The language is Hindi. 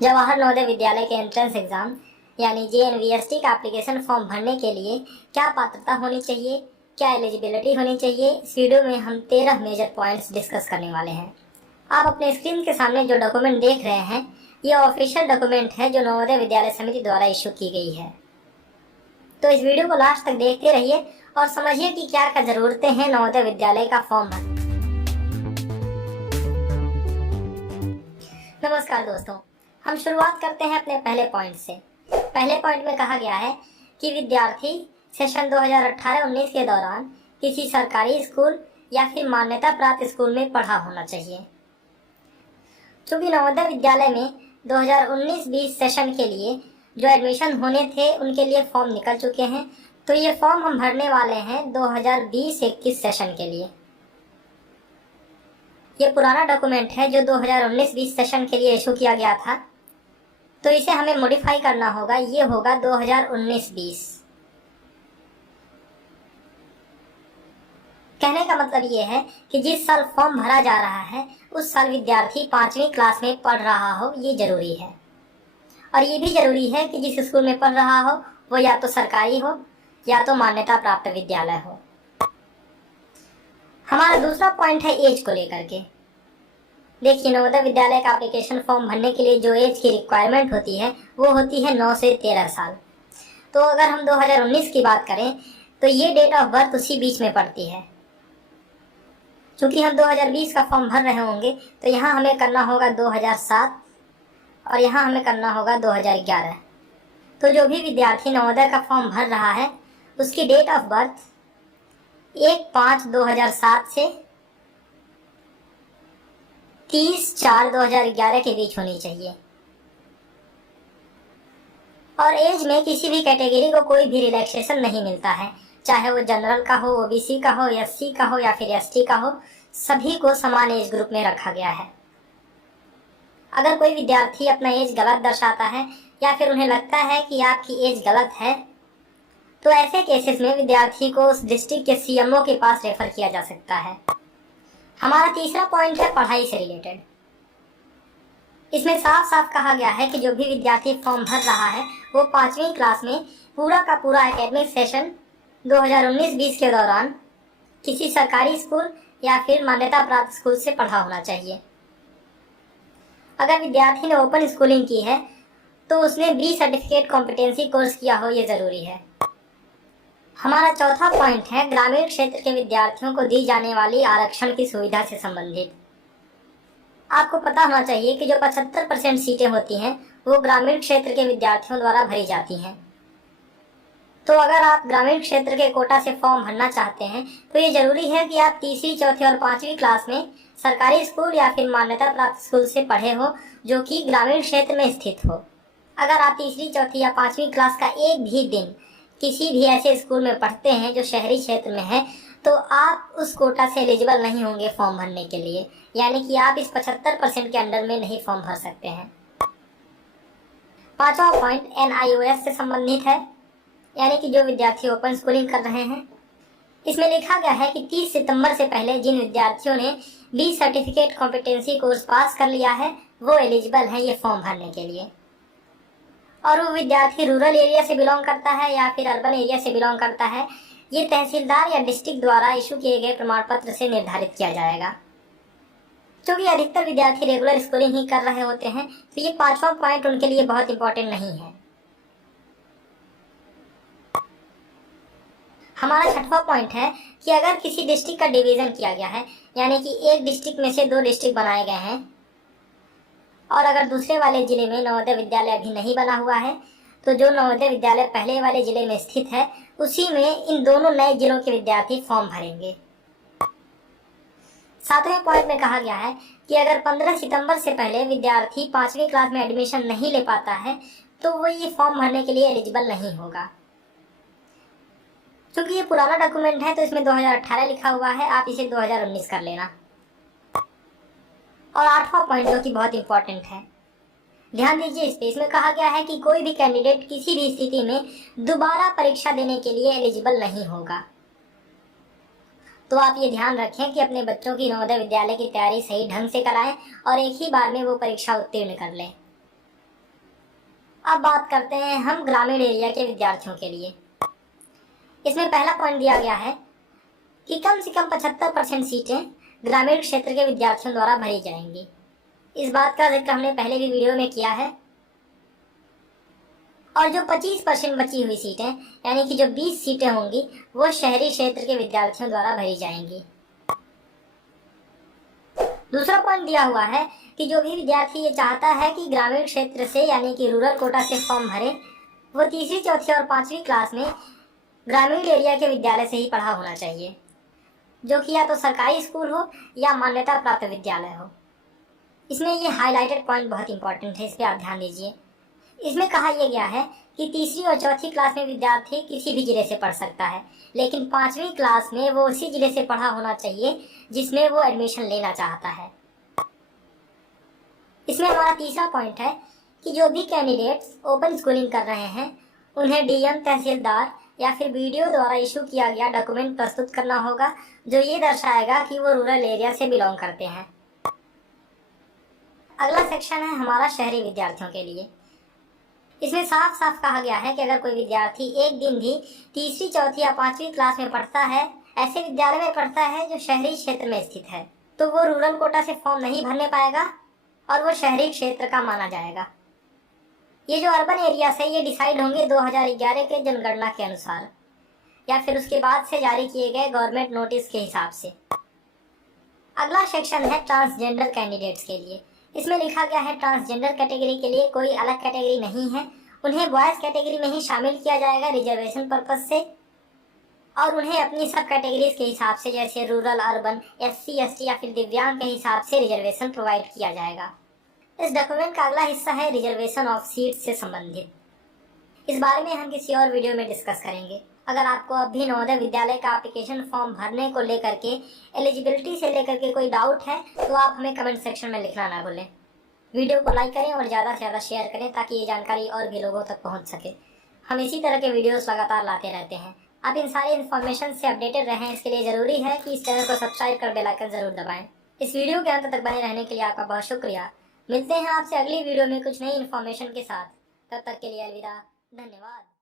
जवाहर नवोदय विद्यालय के एंट्रेंस एग्जाम यानी JNVST का एप्लीकेशन फॉर्म भरने के लिए क्या पात्रता होनी चाहिए, क्या एलिजिबिलिटी होनी चाहिए, इस वीडियो में हम 13 मेजर पॉइंट्स डिस्कस करने वाले हैं। आप अपने स्क्रीन के सामने जो डॉक्यूमेंट देख रहे हैं ये ऑफिशियल डॉक्यूमेंट है जो नवोदय विद्यालय समिति द्वारा इशू की गई है। तो इस वीडियो को लास्ट तक देखते रहिए और समझिए कि क्या क्या जरूरतें हैं नवोदय विद्यालय का फॉर्म भरने। नमस्कार दोस्तों, हम शुरुआत करते हैं अपने पहले पॉइंट से। पहले पॉइंट में कहा गया है कि विद्यार्थी सेशन 2018-19 के दौरान किसी सरकारी स्कूल या फिर मान्यता प्राप्त स्कूल में पढ़ा होना चाहिए। चूँकि नवोदय विद्यालय में 2019-20 सेशन के लिए जो एडमिशन होने थे उनके लिए फॉर्म निकल चुके हैं, तो ये फॉर्म हम भरने वाले हैं 2020-21 सेशन के लिए। ये पुराना डॉक्यूमेंट है जो 2019-20 सेशन के लिए इशू किया गया था, तो इसे हमें मॉडिफाई करना होगा। ये होगा 2019-20। कहने का मतलब ये है कि जिस साल फॉर्म भरा जा रहा है उस साल विद्यार्थी 5वीं क्लास में पढ़ रहा हो, ये जरूरी है। और ये भी जरूरी है कि जिस स्कूल में पढ़ रहा हो वो या तो सरकारी हो या तो मान्यता प्राप्त विद्यालय हो। हमारा दूसरा पॉइंट है एज को लेकर के। देखिए, नवोदय विद्यालय का एप्लीकेशन फॉर्म भरने के लिए जो एज की रिक्वायरमेंट होती है वो होती है 9 से 13 साल। तो अगर हम 2019 की बात करें तो ये डेट ऑफ बर्थ उसी बीच में पड़ती है। चूँकि हम 2020 का फॉर्म भर रहे होंगे तो यहाँ हमें करना होगा 2007 और यहाँ हमें करना होगा 2011। तो जो भी विद्यार्थी नवोदय का फॉर्म भर रहा है उसकी डेट ऑफ बर्थ 1/5/2007 से 30/4/2011 के बीच होनी चाहिए। और एज में किसी भी कैटेगरी को कोई भी रिलैक्सेशन नहीं मिलता है, चाहे वो जनरल का हो, OBC का हो, SC का हो या फिर ST का हो, सभी को समान एज ग्रुप में रखा गया है। अगर कोई विद्यार्थी अपना एज गलत दर्शाता है या फिर उन्हें लगता है कि आपकी एज गलत है, तो ऐसे केसेस में विद्यार्थी को उस डिस्ट्रिक्ट के CMO के पास रेफर किया जा सकता है। हमारा तीसरा पॉइंट है पढ़ाई से रिलेटेड। इसमें साफ साफ कहा गया है कि जो भी विद्यार्थी फॉर्म भर रहा है वो 5वीं क्लास में पूरा का पूरा एकेडमिक सेशन 2019-20 के दौरान किसी सरकारी स्कूल या फिर मान्यता प्राप्त स्कूल से पढ़ा होना चाहिए। अगर विद्यार्थी ने ओपन स्कूलिंग की है तो उसने B सर्टिफिकेट कॉम्पिटेंसी कोर्स किया हो, ये ज़रूरी है। हमारा चौथा पॉइंट है ग्रामीण क्षेत्र के विद्यार्थियों को दी जाने वाली आरक्षण की सुविधा से संबंधित। आपको पता होना चाहिए कि जो 75% सीटें होती हैं वो ग्रामीण क्षेत्र के विद्यार्थियों द्वारा भरी जाती हैं। तो अगर आप ग्रामीण क्षेत्र के कोटा से फॉर्म भरना चाहते हैं तो ये जरूरी है कि आप 3री, 4थी और 5वीं क्लास में सरकारी स्कूल या फिर मान्यता प्राप्त स्कूल से पढ़े हो जो कि ग्रामीण क्षेत्र में स्थित हो। अगर आप 3री, 4थी या 5वीं क्लास का एक भी दिन किसी भी ऐसे स्कूल में पढ़ते हैं जो शहरी क्षेत्र में है तो आप उस कोटा से एलिजिबल नहीं होंगे फॉर्म भरने के लिए, यानी कि आप इस 75% के अंडर में नहीं फॉर्म भर सकते हैं। पांचवा पॉइंट NIOS से संबंधित है, यानी कि जो विद्यार्थी ओपन स्कूलिंग कर रहे हैं। इसमें लिखा गया है कि 30 सितंबर से पहले जिन विद्यार्थियों ने B certificate competency course pass कर लिया है वो एलिजिबल है ये फॉर्म भरने के लिए। और वो विद्यार्थी रूरल एरिया से बिलोंग करता है या फिर अर्बन एरिया से बिलोंग करता है, ये तहसीलदार या डिस्ट्रिक्ट द्वारा इशू किए गए प्रमाण पत्र से निर्धारित किया जाएगा। क्योंकि अधिकतर विद्यार्थी रेगुलर स्कूलिंग ही कर रहे होते हैं तो ये पांचवा पॉइंट उनके लिए बहुत इंपॉर्टेंट नहीं है। हमारा छठवां पॉइंट है कि अगर किसी डिस्ट्रिक्ट का डिवीजन किया गया है, यानी कि एक डिस्ट्रिक्ट में से 2 डिस्ट्रिक्ट बनाए गए हैं और अगर दूसरे वाले जिले में नवोदय विद्यालय अभी नहीं बना हुआ है तो जो नवोदय विद्यालय पहले वाले जिले में स्थित है उसी में इन दोनों नए जिलों के विद्यार्थी फॉर्म भरेंगे। 7वें पॉइंट में कहा गया है कि अगर 15 सितंबर से पहले विद्यार्थी 5वीं क्लास में एडमिशन नहीं ले पाता है तो वो ये फॉर्म भरने के लिए एलिजिबल नहीं होगा। क्योंकि ये पुराना डॉक्यूमेंट है तो इसमें 2018 लिखा हुआ है, आप इसे 2019 कर लेना। और 8वां पॉइंट जो कि बहुत इंपॉर्टेंट है, ध्यान दीजिए इस पे। इसमें कहा गया है कि कोई भी कैंडिडेट किसी भी स्थिति में दोबारा परीक्षा देने के लिए एलिजिबल नहीं होगा। तो आप ये ध्यान रखें कि अपने बच्चों की नवोदय विद्यालय की तैयारी सही ढंग से कराएं और एक ही बार में वो परीक्षा उत्तीर्ण कर लें। अब बात करते हैं हम ग्रामीण एरिया के विद्यार्थियों के लिए। इसमें पहला पॉइंट दिया गया है कि कम से कम 75% सीटें ग्रामीण क्षेत्र के विद्यार्थियों द्वारा भरी जाएंगी। इस बात का जिक्र हमने पहले भी वीडियो में किया है। और जो 25% बची हुई सीटें यानी कि जो 20 सीटें होंगी वो शहरी क्षेत्र के विद्यार्थियों द्वारा भरी जाएंगी। दूसरा पॉइंट दिया हुआ है कि जो भी विद्यार्थी ये चाहता है कि ग्रामीण क्षेत्र से यानी कि रूरल कोटा से फॉर्म भरे, वो तीसरी, चौथी और 5वीं क्लास में ग्रामीण एरिया के विद्यालय से ही पढ़ा होना चाहिए, जो कि या तो सरकारी स्कूल हो या मान्यता प्राप्त विद्यालय हो। इसमें ये हाईलाइटेड पॉइंट बहुत इंपॉर्टेंट है, इस पर आप ध्यान दीजिए। इसमें कहा यह गया है कि तीसरी और चौथी क्लास में विद्यार्थी किसी भी जिले से पढ़ सकता है, लेकिन 5वीं क्लास में वो उसी जिले से पढ़ा होना चाहिए जिसमें वो एडमिशन लेना चाहता है। इसमें हमारा तीसरा पॉइंट है कि जो भी कैंडिडेट्स ओपन स्कूलिंग कर रहे हैं उन्हें डीएम, तहसीलदार या फिर बीडीओ द्वारा इशू किया गया डॉक्यूमेंट प्रस्तुत करना होगा जो ये दर्शाएगा कि वो रूरल एरिया से बिलोंग करते हैं। अगला सेक्शन है हमारा शहरी विद्यार्थियों के लिए। इसमें साफ साफ कहा गया है कि अगर कोई विद्यार्थी एक दिन भी तीसरी, चौथी या 5वीं क्लास में पढ़ता है, ऐसे विद्यालय में पढ़ता है जो शहरी क्षेत्र में स्थित है, तो वो रूरल कोटा से फॉर्म नहीं भरने पाएगा और वो शहरी क्षेत्र का माना जाएगा। ये जो अर्बन एरिया है ये डिसाइड होंगे 2011 के जनगणना के अनुसार या फिर उसके बाद से जारी किए गए गवर्नमेंट नोटिस के हिसाब से। अगला सेक्शन है ट्रांसजेंडर कैंडिडेट्स के लिए। इसमें लिखा गया है ट्रांसजेंडर कैटेगरी के लिए कोई अलग कैटेगरी नहीं है, उन्हें बॉयज़ कैटेगरी में ही शामिल किया जाएगा रिजर्वेशन पर्पज से, और उन्हें अपनी सब कैटेगरीज के हिसाब से जैसे रूरल, अर्बन, SC, ST या फिर दिव्यांग के हिसाब से रिजर्वेशन प्रोवाइड किया जाएगा। इस डॉक्यूमेंट का अगला हिस्सा है रिजर्वेशन ऑफ सीट से संबंधित। इस बारे में हम किसी और वीडियो में डिस्कस करेंगे। अगर आपको अभी नवोदय विद्यालय का एप्लीकेशन फॉर्म भरने को लेकर के, एलिजिबिलिटी से लेकर के कोई डाउट है तो आप हमें कमेंट सेक्शन में लिखना ना भूलें। वीडियो को लाइक करें और ज़्यादा से ज़्यादा शेयर करें ताकि ये जानकारी और भी लोगों तक पहुंच सके। हम इसी तरह के वीडियोस लगातार लाते रहते हैं। आप इन सारी इन्फॉर्मेशन से अपडेटेड रहें, इसके लिए ज़रूरी है कि इस चैनल को सब्सक्राइब कर बेल आइकन ज़रूर दबाएं। इस वीडियो के अंत तक बने रहने के लिए आपका बहुत शुक्रिया। मिलते हैं आपसे अगली वीडियो में कुछ नई इन्फॉर्मेशन के साथ। तब तक के लिए अलविदा, धन्यवाद।